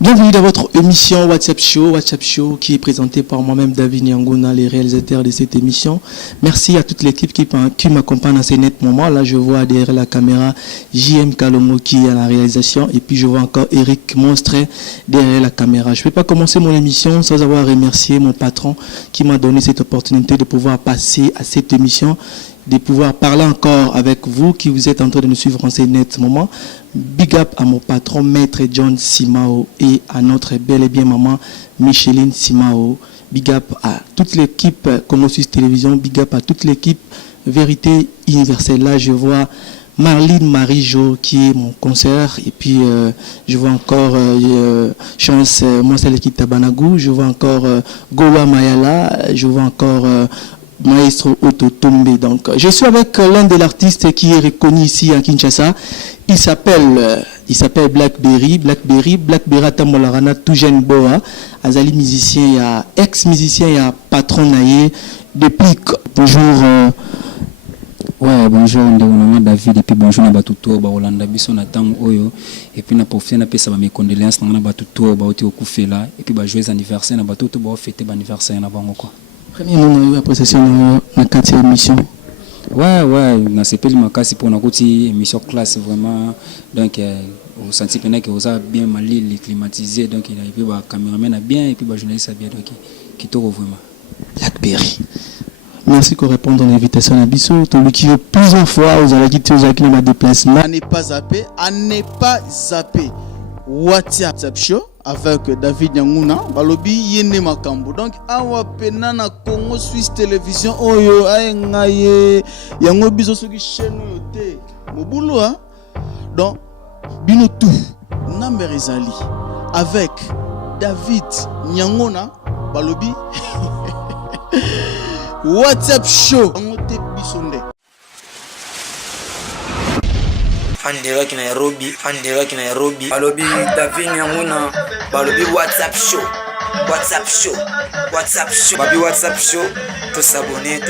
Bienvenue dans votre émission WhatsApp Show qui est présentée par moi-même David Nyanguna, les réalisateurs de cette émission. Merci à toute l'équipe qui m'accompagne à ces nets moments. Là, je vois derrière la caméra JM Kalomo qui est à la réalisation et puis je vois encore Eric Monstre derrière la caméra. Je ne vais pas commencer mon émission sans avoir remercié mon patron qui m'a donné cette opportunité de pouvoir passer à cette émission, de pouvoir parler encore avec vous qui vous êtes en train de nous suivre en ces nets moments. Big up à mon patron Maître John Simao et à notre belle et bien maman Micheline Simao. Big up à toute l'équipe Congo Suisse Télévision. Big up à toute l'équipe Vérité Universelle. Là, je vois Marlene Marie-Jo qui est mon concert. Et puis, je vois encore Chance, moi c'est l'équipe Tabanagou. Je vois encore Gowa Mayala. Je vois encore Maestro Otto Tombe. Donc, je suis avec l'un de l'artiste qui est reconnu ici à Kinshasa. Il s'appelle Blackberry Atamolarana, tout jeune boa. Azali musicien, il y a ex-musicien, il y a patron naïe. Depuis, bonjour. Ouais, bonjour, on est David, et puis bonjour, Nabatuto, Baolanda, Bisson, Natang, Oyo, et puis na profité, na pesa mes condoléances, Nabatuto, Baoti, Okufela, et puis joyeux anniversaire, Nabatuto, fêter l'anniversaire, Nabango. Premier moment, après session, na 4e émission. Ouais, on a CP Limakasi pour une émission classe, vraiment, donc, au senti que vous avez bien mal climatisé, donc, il a eu un caméraman bien, et puis journaliste bien, donc, qui te vraiment. Blackberry. Merci pour répondre à l'invitation à Bissot. Tout le qui veut plusieurs fois, vous allez quitter aux acquis dans ma déplacement. À ne pas zapper. WhatsApp Show avec David Nyanguna. Balobi yene makambo. Donc, awa penana Congo Suisse Télévision. Oyo, aengaye. Yango biso soki chaîne yote. Mobulo, hein? Donc, bino tout. Namber Ezali. Avec David Nyanguna. Balobi. WhatsApp Show. Andiraki Nairobi. Balobi David Nyanguna. Balobi WhatsApp Show. Babi WhatsApp Show. Tous s'abonner.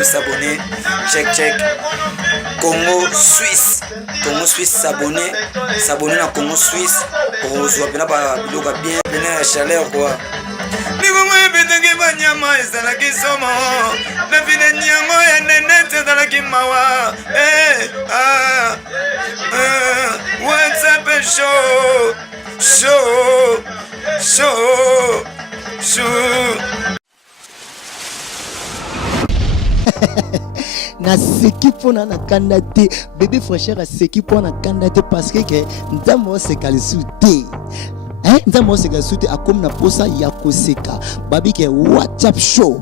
Check. Congo Suisse s'abonner na Congo Suisse. Pour rejoindre biloka bien la chaleur quoi. Nigongo ebetenge banyama ezalaki somo na vile nyama ya nenete ezalaki mawa WhatsApp show. Na seki pona na kandate bébé frère a seki pona kandate parce que ndamo se kalisuté ndamo se kalisuté akom na posa ya koseka babi ke WhatsApp show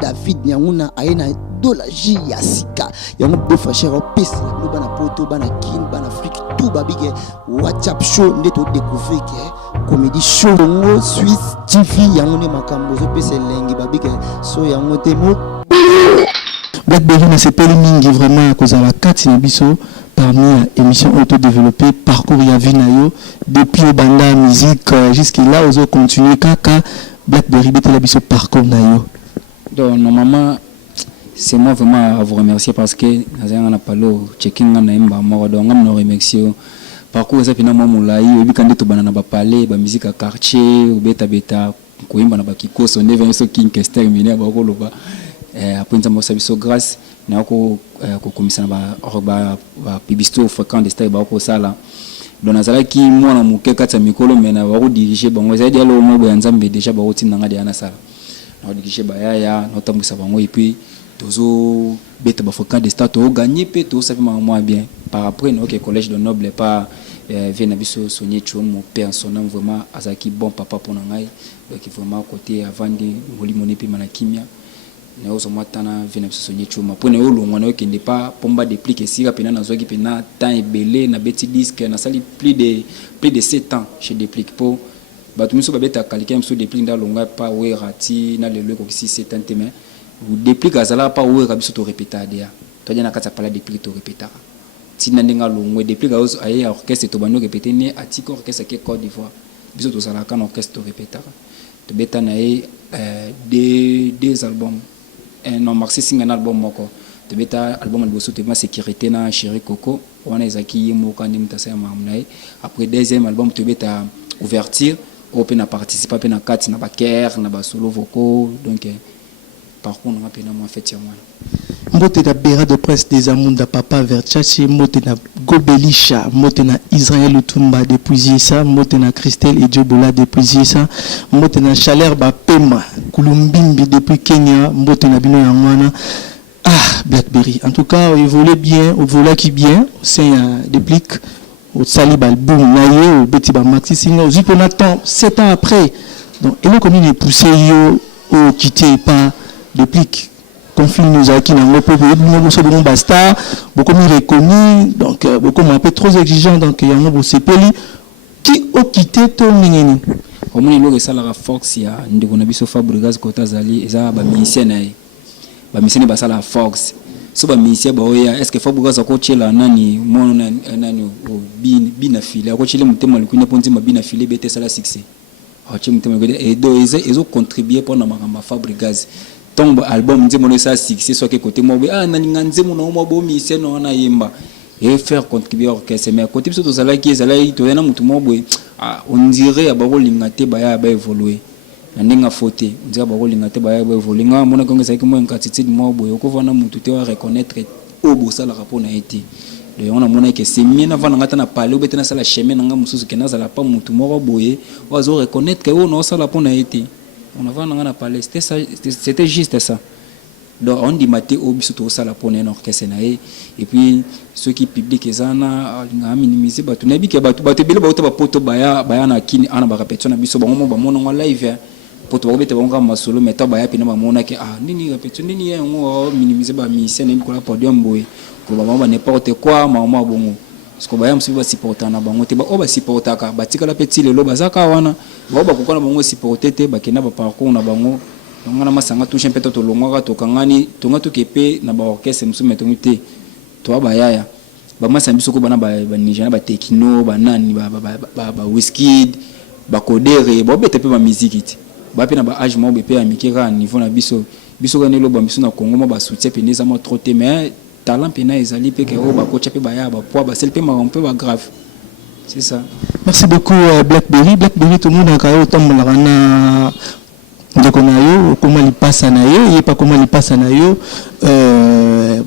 David Nyanguna aina dola ji ya sika yango bébé frère opesa no bana poto bana kin bana Afrique tout babi ke WhatsApp show ndeto découvrir ke comédie show Congo Suisse TV yango ne makambo zo pesa lengi babi ke so yango temo Blackberry n'a pas mingi vraiment à cause de la 4 Nabiso parmi émissions auto-développées, parcours Yavinayo, depuis le banda musique jusqu'à là, aux autres continuer kaka Blackberry bête la biso parcours nayo. Donc normalement c'est moi vraiment à vous remercier parce que on a parlé checking na imba moi donc on nous remercie parcours ça finalement moulai et puis quand tu banana ba parler ba musique à quartier ou beta kuimba na ba kikoso neve so king exterminer ba ko loba après nous avons salué grâce na ko komisa ba pibisto fréquent de style ba ko sala donc nazala ki mwana muke kata mikolo mena ba ko diriger bango za dialo mo bo nzambe déjà ba ko tinanga de ana sala na diriger ba ya na tambisa bango et puis tozo beta ba fréquent de style to gagner pe to ça fait moi bien par après no que collège de noble pas vient biso sonner tu mon père son nom vraiment azaki bon papa pour nangai donc vraiment côté avant de molimoni pe manakimia na ozo matana vena biso nye chuma pone olongwa na okende pa pomba déplique sika pena na zoki pena temps ebele na beti disque na sali plus de 7 ans chez déplique po batu miso babeta kalika miso déplique nda longa pa werati na lelo ko 7 ans teme ou déplique azala pa wera biso to répéter dia to dia na kata pala déplique to répéter tina ndenga longwe déplique azo aye orchestre to bano répéter ne atiko orchestre ke Côte d'Ivoire biso to sala kan orchestre to répéter to beta na deux albums non marxé singa un album moko tobeta album liboso tobema sécurité na Chéri Coco wana ezaki yemoka ndi mutasa ya mamnae. Après deuxième album tobeta ouverture open a participé pe na kati na ba chœur na ba solo vocaux donc parcours na pe na moi fait ya moi. Mbote na Bera de presse des Amunda Papa Verchachi, Mbote na Gobelisha, Mbote na Israël Utumba depuis ça, Mbote na Christelle et Djobola depuis ça, Mbote na Chaleur Bapema, Kulumbimbi depuis Kenya, Mbote na Bino Yangwana. Ah, Blackberry. En tout cas, il volait bien, au vola qui bien, c'est un déplique, au Salibal Boum, Naye, au Betiba Maxi Singer, au Ziponatan, 7 ans après. Donc, et là, comme il est poussé, au quitté, pas déplique. Conflit nous a qui n'a pas beaucoup basta, beaucoup mieux reconnu, donc beaucoup un peu trop exigeant, donc il y a un peu sepeli qui a quitté ton nini. Au moins il y a la force ya ndiko na biso Fabregas kota zali eza ba musicien nae. Ba musicien ba sala force. So ba musicien ba oya est-ce que Fabregas akochela nani mono nani o bina file akochele mutema likunya ponzi mabina file bete sala succès. Akoche mutema et do ezo contribuer pour na makamba Fabregas. Tombe album nzemo no sa succès soit que côté moi nani nganzemo no mo bo musicien no na yemba et faire contribuer orchestre mais côté biso to sala ki sala to yana mutu mo boy on dirait abako lingate ba évoluer na ndinga faute on dirait abako lingate ba évoluer nga mona konga sa ki mo nkatiti mo boy ko vana mutu te wa reconnaître au bo sala rapport na été de on a mona que c'est mieux na vana ngata na parler ou betena sala chemin nga mususu ke na sala pas mutu mo boy wa zo reconnaître que on no sala pour na été. On avait un parlé, c'était juste ça. Donc on dit maté au biso to sala pour un orchestre et puis ceux qui publient les ana a minimiser batu na biki batu bele ba poto baya na kini ana ba répétition na biso bango ba mona live poto ba bete bango ma solo meta baya pina ba mona ke nini répétition nini ya ngo minimiser ba musicien ni ko la podium boy ko ba n'importe quoi mama bongo parce que ba yam siba supporter na bango te ba o ba supporter ka batika la petit lelo bazaka wana ba ba kokona bango supporter te ba kena ba parcours na bango ngana masanga touche mpeto to longwa to kangani to ngato kepe na ba orchestre musume to mite to ba yaya ba masambiso ko bana ba Nigeria ba techno ba nani ba Wizkid ba Kodere ba bete pe ba musique ba pe na ba age mo be pe amikira niveau na biso ka nelo ba biso na Congo mo ba soutien pe neza mo trop te mais talent pena ezali pe ke o ba kocha pe ba ya ba poa ba sel pe ma un peu ba grave. C'est ça. Merci beaucoup Blackberry tout le monde a kayo tambola na ndeko na yo comment il passe na yo et pas comment il passe na yo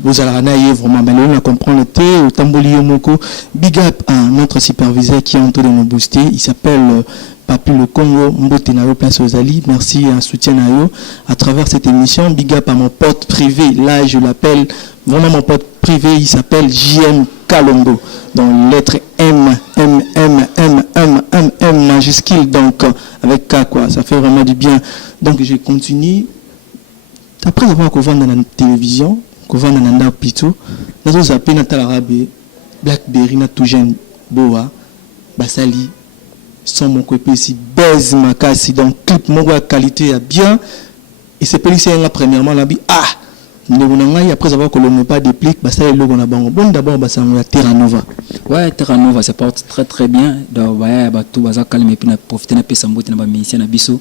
vous allez na yo vraiment mais on comprend le thé au tamboli yo moko big up à notre superviseur qui est en train de nous booster, il s'appelle Papi le Congo Mbote na yo place aux Ali. Merci à soutien na yo à travers cette émission. Big up à mon pote privé, là je l'appelle vraiment mon pote privé, il s'appelle JM Kalongo dans lettre M majuscule, donc avec K quoi, ça fait vraiment du bien. Donc je continue après avoir couvert dans la télévision, couvert dans la plutôt dans os appels Natalabe Blackberry na tout jeune boa basali sans mon côté si baise ma casse donc clip mon qualité à bien et c'est pelissé premièrement la bi après avoir colonisé pas des pliques bah ça est le bon d'abord bah ça on a Terra Nova. Ouais, Terra Nova ça porte très très bien donc bah tout bazar calme et puis na profiter na pesa mbote na ba musicien na biso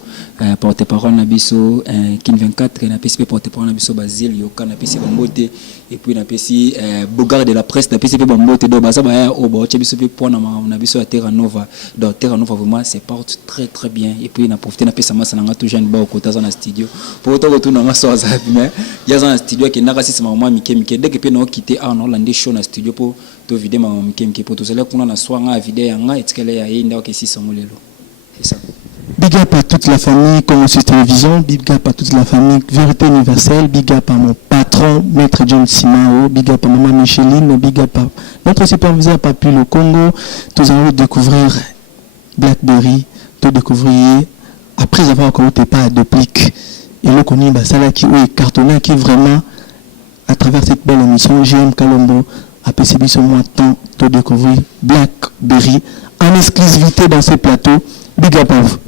porte parole na biso Kin 24 na PCP porte parole na biso Basile Yoka na PCP mbote et puis na PCP Bogard de la presse na PCP mbote donc bah ça bah au ba che biso pe pour na biso à Terra Nova donc Terra Nova vraiment ça porte très très bien et puis na profiter na pesa masa na tout jeune ba au côté dans studio pour autant retourner na so ça mais il y a un studio qui n'a pas maman mike dès que peut quitter en Hollande show na studio pour to vider maman mike pour tout cela kuna na soanga vidéo yanga etikele ya yinda ke si somolelo c'est ça. Big up à toute la famille Congo Suisse Télévision, big up à toute la famille Vérité Universelle, big up à mon patron Maître John Simao, big up à maman Micheline, big up à notre superviseur Papi le Congo. Nous allons découvrir Blackberry, tout découvrir après avoir commenté pas de plique et le connu basala qui est cartonné qui vraiment à travers cette belle émission JM Kalombo a perçu ce mois temps de découvrir Blackberry en exclusivité dans ce plateau. Big up à vous.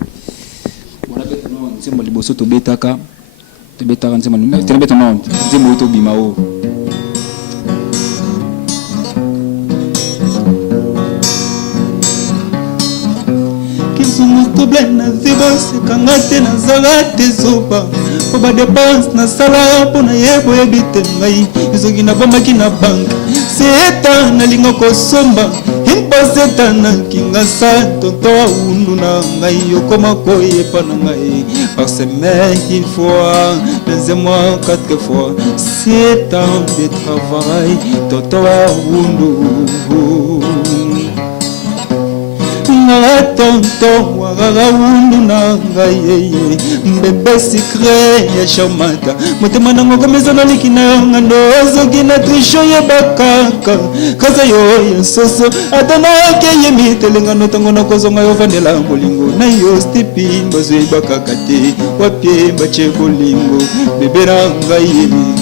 po ba dépense na sala po na yebo yebite ngai izoki na bomaki na banque seta na lingo kosomba impaseta na kinga sa tonto undu na ngai yokoma koyepa na ngai par semaine une fois dans un mois 4 fois 7 ans de travail tonto undu na tonto wagaga undu na ngai bebe secret ya chamata motema nango komeza na likina yonga ndozo kina trisho ye bakaka kaza yo soso atana ke yemi telenga notango na kozonga yo vandela bolingo na yo stepi bazwe bakaka te wapie bache bolingo bebe ranga yemi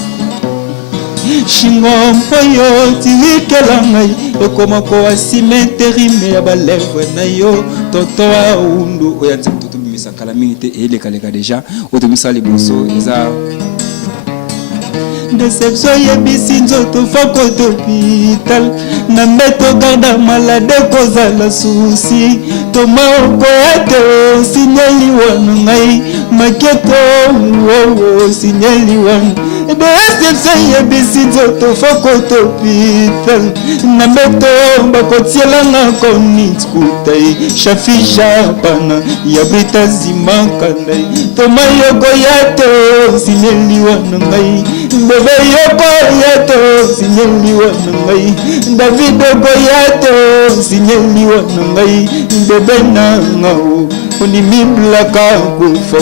Shingompo yo tirikela ngai yokoma ko asimeteri me ya balèvre na yo toto wa undu oyanza toto misa kala minute ele kaleka déjà otomisa liboso eza déception yebisi nzoto fakoto hôpital na mbeto garda malade kozala susi toma okoyato sinyeli wana ngai maketo wowo sinyeli wana déception yebisi nzoto fakoto hôpital na mbeto bakotiela nga konitskutai shafisha pana ya brita zimakandai toma yokoyato sinyeli wana ngai bebe yoko yato sinyeliwa nangai David oko yato sinyeliwa nangai bebe nangao oni miblaka kufa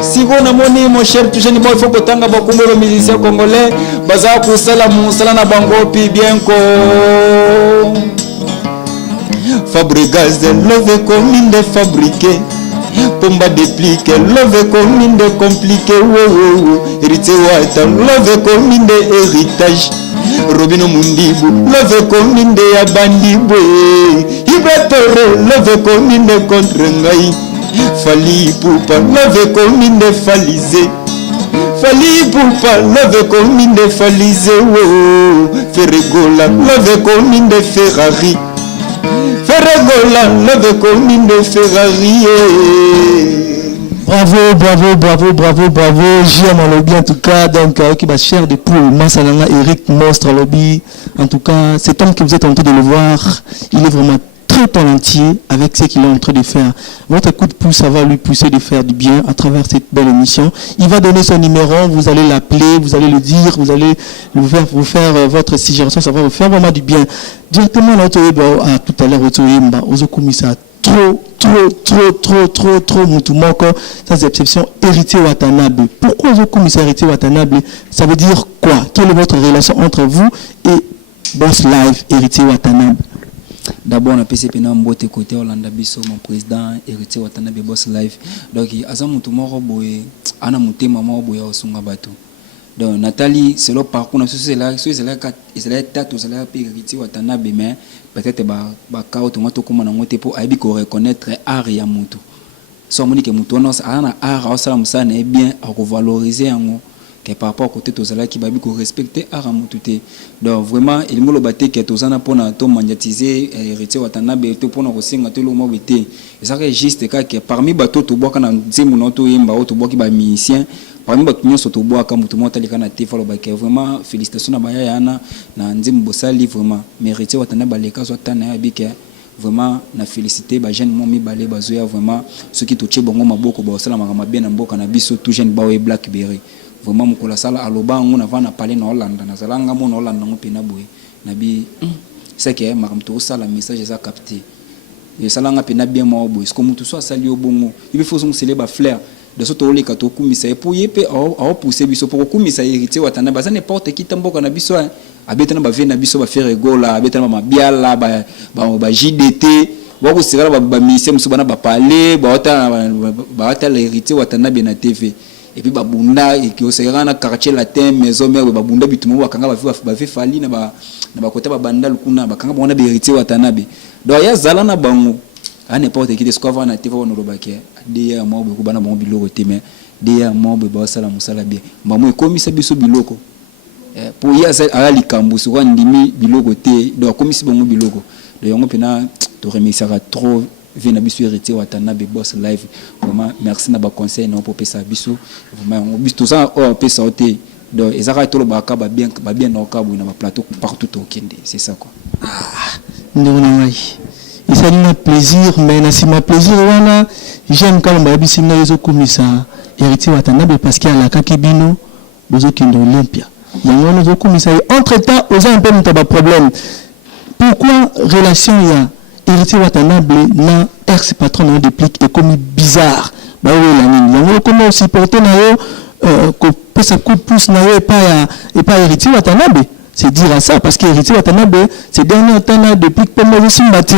siko na moni mon cher tu jeune boy faut kotanga ba kumelo musicien congolais baza kusala musala na bango pi bien ko Fabregas love comme une de fabriquer Pomba déplique, love comme une de compliqué, héritier wata, love comme une de héritage. Robino Mundibu, love comme une de abandibwe. Ibratore, love comme une de contre ngai. Fali poupa, love comme une de falisé. Fali poupa, love comme une de falisé, Ferregola, love comme une de Ferrari. Ferregola, love comme une de Ferrari. Bravo, bravo, bravo, bravo, bravo. J'aime en lobby en tout cas. Donc, qui va cher de poule. Massalanga, Eric Monstre lobby. En tout cas, cet homme que vous êtes en train de le voir, il est vraiment très talentueux avec ce qu'il est en train de faire. Votre coup de pouce, ça va lui pousser de faire du bien à travers cette belle émission. Il va donner son numéro, vous allez l'appeler, vous allez le dire, vous allez vous faire votre suggestion, ça va vous faire vraiment du bien. Directement, là, tout à l'heure, trop Mutumoko, sans exception, héritier Watanabe. Pourquoi Ozokumisa héritier Watanabe? Ça veut dire quoi? Quelle est votre relation entre vous et Boss Live, héritier Watanabe? D'abord, on a PCP dans mon côté, Olanda Bisso, mon président, héritier Watanabe Boss Live. Donc, Asa Mutumoko, Ana Mutema, Boya Osunga Bato. Donc, Nathalie, c'est le parcours, c'est là, c'est là, c'est là, héritier Watanabe, mais peut-être que automato comme on a monté pour reconnaître art et amutu. So monique mutu non ana art au salam ça n'est bien à revaloriser en que par rapport côté tous là qui babi ko respecter art amutu. Donc vraiment il me le batté que tous ana pona to maniatiser héritier Watanabe to pona ko singa to lo mo bité. Et ça que juste que parmi bato to boka na nzimu no to yemba to boki ba musicien parmi bato nyonso to boka mutu mota likana te falo ba que vraiment félicitations na baya yana na nzimu bosali vraiment mérité Watanabe baleka so tana abike vraiment na féliciter ba jeune momi balé bazoya vraiment ceux qui touché bongo maboko ba sala makama bien na mboka na biso tout jeune bawe Blackberry vraiment mukola sala aloba ngona vana parler na Hollande na zalanga mo na Hollande ngopi na boye na bi c'est que makam to sala message ça capté et salanga pena bien mo boye ce comme tout soit sali obongo il faut son célèbre fleur de ce tour les kato kumisa pour ype a pousser biso pour kumisa héritier Watanabe ça n'importe qui tamboka na biso abetana ba vena biso ba faire gola abetana ba biala ba JDT bako sira ba mission muso bana ba parler ba ota l'héritier Watanabe na TV et puis ba bunda et qui osera na quartier latin maison mère ba bunda bitumo ba kanga ba fait fali na ba kota ba banda lukuna ba kanga bona ba héritier Watanabe donc ya zala na bango à n'importe qui ce qu'on va na TV on robaki dia mo be ko bana bon biloko te mais dia mo be ba sala musala bien ba mo komisa biso biloko pour y a likambu souvent ndimi biloko te donc comme si bon biloko de yango pena to remerciera trop vient biso héritier Watanabe Boss Live. Vraiment merci na ba conseil na popé ça biso. Vraiment on biso ça on peut sauter. Donc ezaka to ba bien na kabu na ba plateau partout au Kende, c'est ça quoi. Et ça n'a plaisir mais si ma plaisir wana j'aime quand on bisi na yezo komisa héritier Watanabe parce qu'il y a la kakibino bozo Kende Olympia. Il y a un autre komisa entre-temps aux un peu de problème. Pourquoi relation il y a héritier Watanabe na ex patron de plique est comme bizarre. Bah oui la nini. Il y a comment supporter na yo que ça coup pouce na yo et pas héritier Watanabe. C'est dire à ça parce que héritier Watanabe c'est dernier temps là depuis que moi aussi m'batté.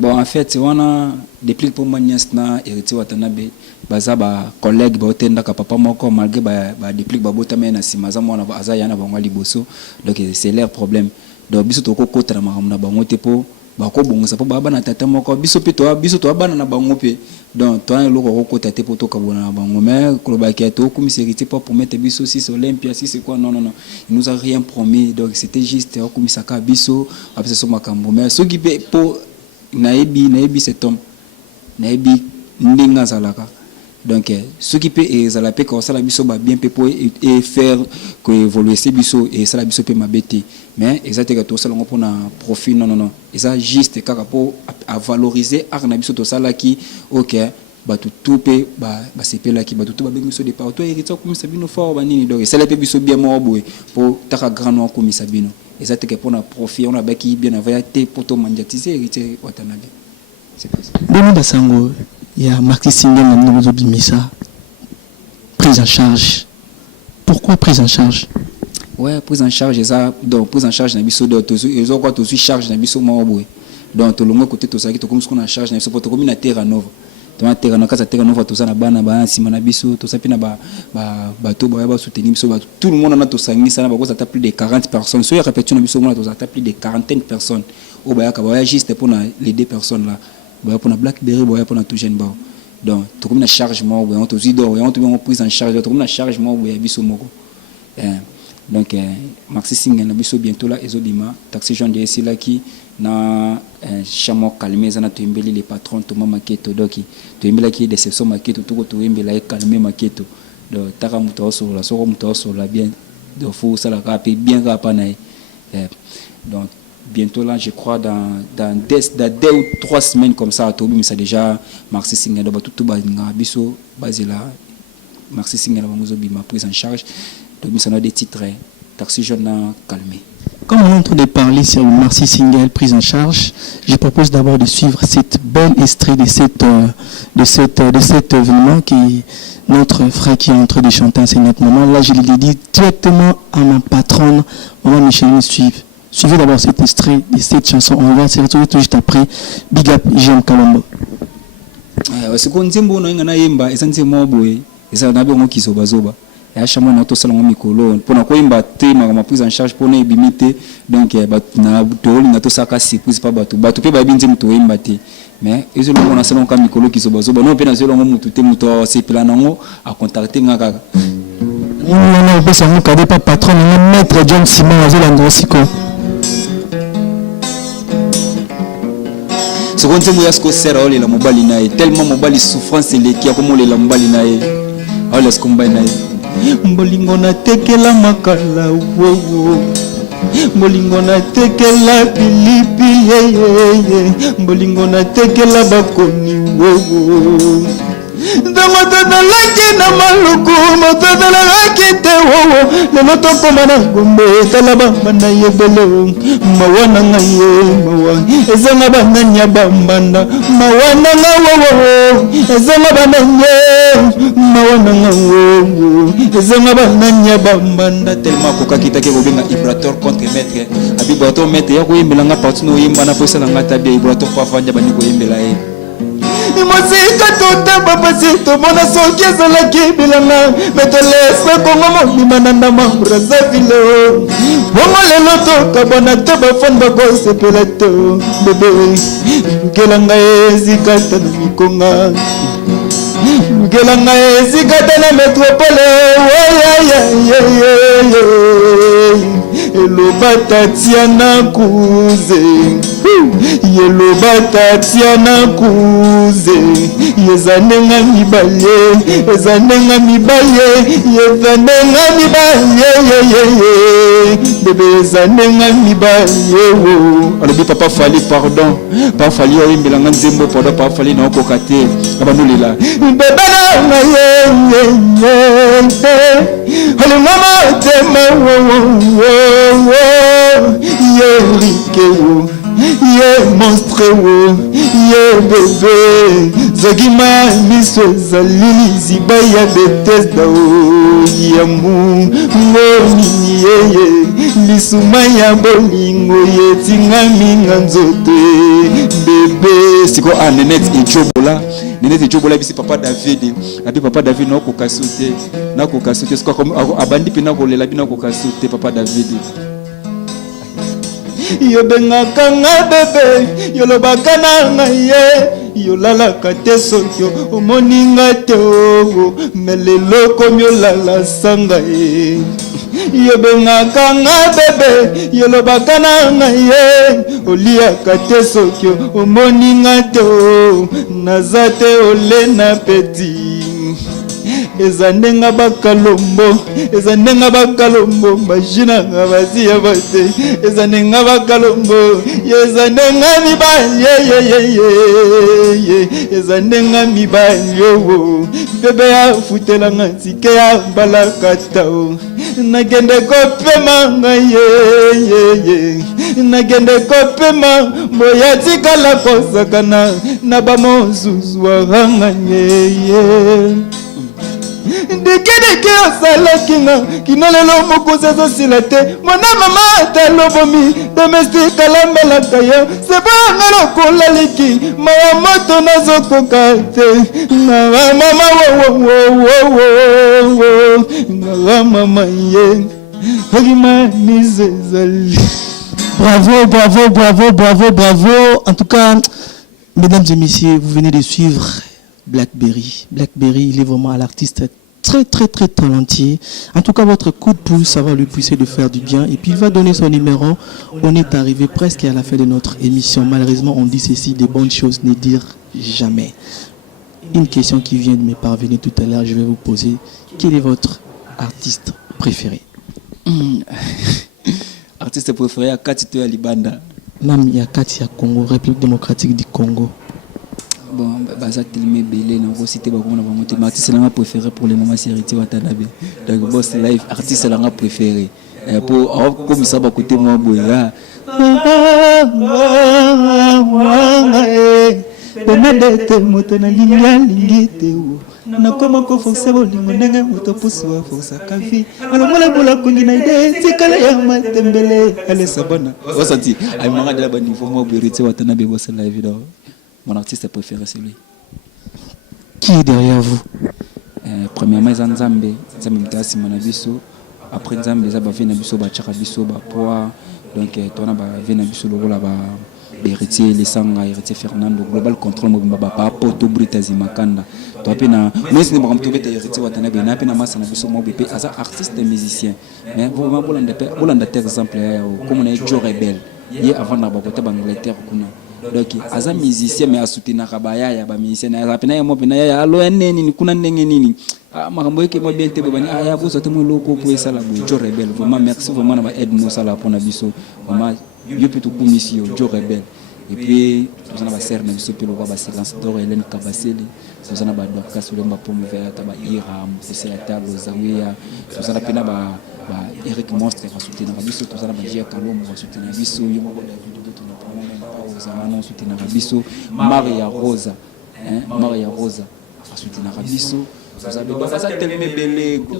Bon en fait on a depuis pour moi na héritier Watanabe baza ba collègue ba otenda ka papa moko malgré ba depuis ba botama na simaza mona ba aza yana bango liboso donc c'est leur problème. Donc biso to kokota na makamuna bango te po ba ko bongosa po baba na tata moko biso to bana na bango pe donc to an loko kokota te po to kabona na bango mais ko ba ki to ko misérité pas pour mettre biso si c'est Olympia si c'est quoi non il nous a rien promis donc c'était juste ko misaka biso après ce makambo mais so qui po naebi cet homme naebi ndinga zalaka. Donc ce qui peut la paix comme ça la biso ba bien pour et faire que évoluer ces biso et ça la biso peut m'abêter mais exactement tout ça on pour un profit non et ça juste pour à valoriser arna biso tout ça là qui OK ba tout peut ba c'est là qui ba tout ba biso de partout héritier comme ça bino fort ba nini donc ça la peut biso bien mo boy pour taka grand nom comme ça bino et ça que pour un profit on a ba qui bien avaité pour to mandiatiser héritier Watanabe c'est ça Boni Basango. Il y a Marty Single dans nos obimisa. Prise en charge. Pourquoi prise en charge? Ouais, prise en charge ça donc prise en charge na biso do ils ont quoi tout charge na biso mo boy. Donc to longo côté to ça qui to comme ce qu'on a charge na biso pour to comme na terre nova. To na terre na casa terre nova to ça na bana ba sima na biso to ça pina ba to ba soutenir biso tout le monde na to sangi ça na ba ko ça plus de 40 personnes. So ya répétition na biso mo na to ça plus de 40 personnes. O ba ya ka ba juste pour les deux personnes là. Pour la Blackberry pour la tout jeune ba donc tout comme la charge moi on te dit donc on te met prise en charge tout comme la charge moi biso moko donc Maxi Singa na biso bientôt là ezobima taxi Jean de ici là qui na chamo calmer ça na to imbeli les patrons to mama keto donc to imbela qui déception maketo to imbela et calmer maketo donc taka muto so la bien donc faut ça la rapper bien rapper na donc bientôt là je crois dans 2 ou 3 semaines comme ça to bimisa déjà Maxi Singa do tout ba biso basé là Maxi Singa ba mozo bima prise en charge to bimisa na des titres taxi jeune calmé. Comme on est en train de parler sur le Maxi Single prise en charge, je propose d'abord de suivre cette belle extrait de cet événement qui notre frère qui est en train de chanter en ce moment. Là, je l'ai dit directement à ma patronne, maman Micheline Suivez d'abord cet extrait de cette chanson. On va se retrouver tout juste après. Big up, Jean Kalombo. C'est qu'on dit bon, on a yemba, et ça c'est moi boy, et ça on a bien qui zoba. Et à chaque fois on a tout ça dans micro. Pour na quoi yemba té ma prise en charge pour na bimité. Donc na toli na tout ça ka surprise pas batu. Batu pe ba binze muto yemba té. Mais ils ont on a ça dans micro qui zoba. Non pe na zelo muto té muto c'est plan nango à contacter ngaka. Non, on peut s'en cadeau pas patron, on maître John Simon Azolandro Siko. Ce qu'on dit moi ce sert la mobali nae tellement mobali souffrance les qui a comme les mobali nae ala ce combat nae mbolingo na tekela makala wo mbolingo na tekela pilipili mbolingo na tekela bakoni wo Damata laki na maluku matata la laki te wo le moto koma na gombe talaba mana yebelo mawana ngaye mawa ezanga bananya bambanda mawana ngawo ezanga bananya mawana ngawo ezanga bananya bambanda tellement koka kitake kobenga vibrateur contre maître abibato maître ya koyembela nga partout no yemba na posa nga tabia vibrateur kwa fanja bani koyembela e Mosika tota papa sito mona soki ezalaki bilanga metolesa kongo mobima na ndama Brazzaville bongo lelo tokabona te bafanda kosepela te bebe lukelanga ezikata na mikonga lukelanga ezikata na metropole eloba tatiana kuze yeloba Tatiana Kuze yezanenga mibale yezanenga mibale yezanenga mibale bébé yezanenga mibale alobi papa fali pardon papa fali oyimbelanga nzembo pardon papa fali na okokate abanulela bébé na ye olinga motema yerike ye monstre ye bébé zogima miso ezali liziba ya Bethesda ya mungonini yeye lisuma ya bolingo yetingaminga nzoto bébé siko nenet ejobola bisi papa David abi papa David nakokasute siko abandi mpe nakolela bi nakokasute papa David yobengaka nga bebe yolobaka na ngai ye yolalaka te soki omoninga te me lelo komi olala sanga ye yobengaka nga bebe yolobaka na ngai ye oliaka te soki omoninga te naza te olena peti ezanenga bakalombo majinanga baziya bate ezanenga bakalombo ezanenga mibali ezanenga mibali bebe ya futelanga ntike ya balakata nagende kopema ngai nagende kopema moya tikala kosakana na bamozuzu wanganye ndeke osalakinga kinolelo mokuzi ezosila te mwana mama atalobomi domestique alambelaka yo sebanga lokolaliki mawa moto nazokoka te nawa mama nawa mama ye ogimanize ezali. Bravo. En tout cas, mesdames et messieurs, vous venez de suivre Blackberry. Blackberry, il est vraiment l'artiste très talentueux. En tout cas, votre coup de pouce, ça va lui pousser de faire du bien. Et puis, il va donner son numéro. On est arrivé presque à la fin de notre émission. Malheureusement, on dit ceci, des bonnes choses ne dire jamais. Une question qui vient de me parvenir tout à l'heure, je vais vous poser. Quel est votre artiste préféré? Artiste préféré à Katito Alibanda. Nam Yakati à Congo, République démocratique du Congo. Bon, ça tellement belé, non, cité beaucoup na bango. Mais artiste là préféré pour le moment c'est Héritier Watanabe. Donc boss live artiste là préféré. Pour comme ça ba côté moi boya. Benedete moto na linya lingite nakoma ko forcer bolingo ndenge moto pusu forcer kafi alomola bola kungi na ide tikala ya matembele ale sabana osati ay manga de la bani faut moi Héritier Watanabe boss live là. Mon artiste préféré c'est lui. Qui est derrière vous? Premièrement Nzambe mtasi manabiso. Après Nzambe za ba vena biso ba chaka biso ba poa. Donc tona ba vena biso lo la ba Héritier Lesanga Héritier Fernando Global Control mobimba ba Porto Britazi makanda. To apena mais ne ba mtobeta Héritier Watanabe na apena masa na biso mobipe asa artiste et musicien. Mais vraiment bolanda exemple comme on est Joe Rebel. Hier avant na ba côté Angleterre kuna. Donc aza musicien mais asoutenir kabaya ya ba musicien na apena ya mobina ya alo neni kuna ndenge nini makambo yake mo bien te bani ya boso te mo loko pour ça la Joe Rebel vraiment merci vraiment na ba aide nous ça la pour na biso vraiment yo plutôt pour mission Joe Rebel et puis nous avons serre na biso pelo ba silence d'or Hélène Kabaseli nous avons ba Dorcas Solemba pour me faire ta ba Iram c'est la table Zawia nous avons pena ba Eric Monstre va soutenir na biso nous avons ba Gia Kalombo va soutenir biso yo mo la vidéo de ton Zamano soutenir biso Maria Rosa va soutenir biso.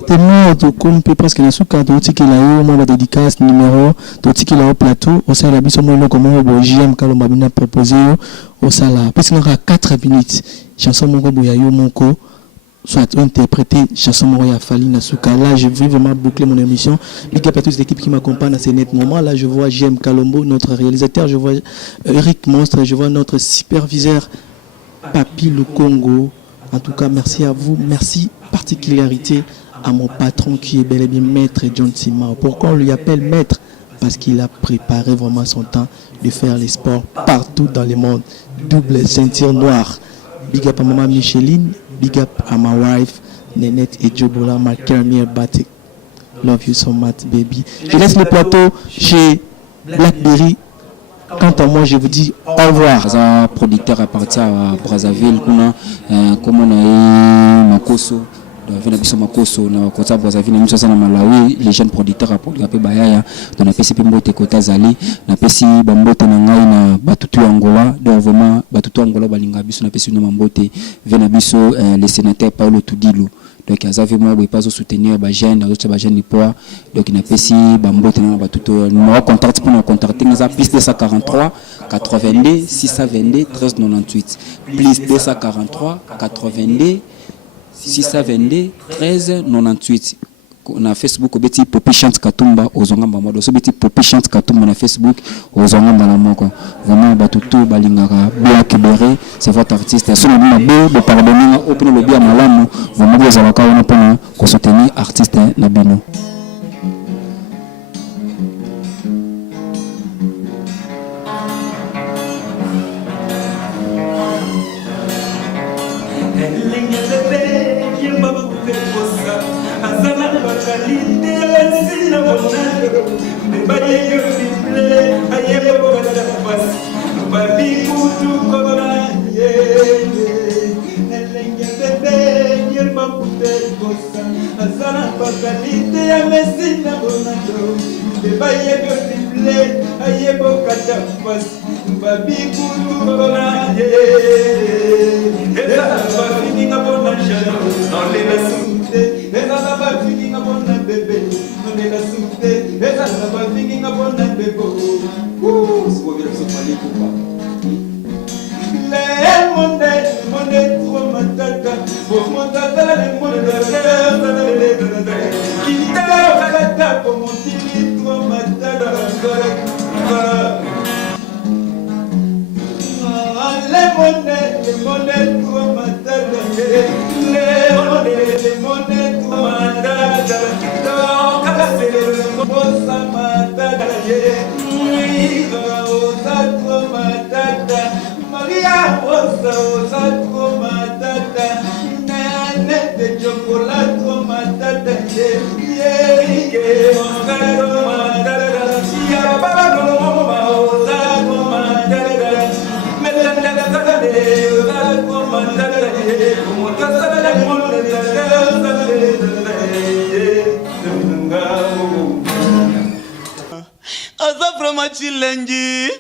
Tellement de compé parce que la souka d'autres qui l'a eu moi la dédicace numéro d'autres qui l'a au plateau au sein la biso moi comment au JM Kalomba bina proposé au sala parce qu'il y aura 4 minutes chanson mon boya yo monko soit interprété chanson Moroya Fali Nasuka. Là je vais vraiment boucler mon émission. Big up à toute l'équipe qui m'accompagne à ces nets moments. Là je vois JM Kalombo, notre réalisateur, je vois Eric Monstre, je vois notre superviseur Papi le Congo. En tout cas merci à vous, merci particularité à mon patron qui est bel et bien maître John Sima. Pourquoi on lui appelle maître? parce qu'il a préparé vraiment son temps de faire les sports partout dans le monde. Double ceinture noire. Big up à maman Micheline, big up à ma wife Nénette et Djobola, ma Kermir Batik. Love you so much, baby. Je laisse le plateau chez Blackberry. Quant à moi, je vous dis au revoir. Un producteur à partir à Brazzaville, comme on a eu Makoso. Makoso na kota Brazzaville na msasa na Malawi les jeunes producteurs à Bayaya on a pesi Mbote Kota Zali na pesi Bambote na ngai na batutu Angola donc vraiment batutu Angola balinga biso na pesi na Mbote vena biso le sénateur Paulo Tudilo donc azavi moi boy pas soutenir ba jeune autres ba jeune poa donc na pesi Bambote na batutu numéro contact pour nous contacter nous a plus 243 82 622 1398 plus 243 82 622 1398 na Facebook obeti Popi Chante Katumba ozongamba modo so beti Popi Chante Katumba na Facebook ozongamba na moko vraiment batutu balingaka Blackberry c'est votre artiste son nom be de pardonner open le bien malamu vraiment vous allez quand on peut soutenir artiste na bino.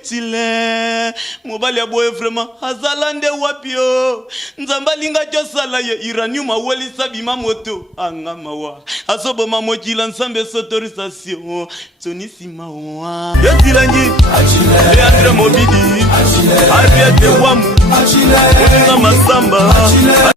Chile mobali ya boye vraiment azalande wapio nzambalinga josala ye iranium aweli sabima moto anga mawa asobo mamokila nsambe sotorisation tonisima wa yetilangi achile andre mobidi achile ariete wamu achile masamba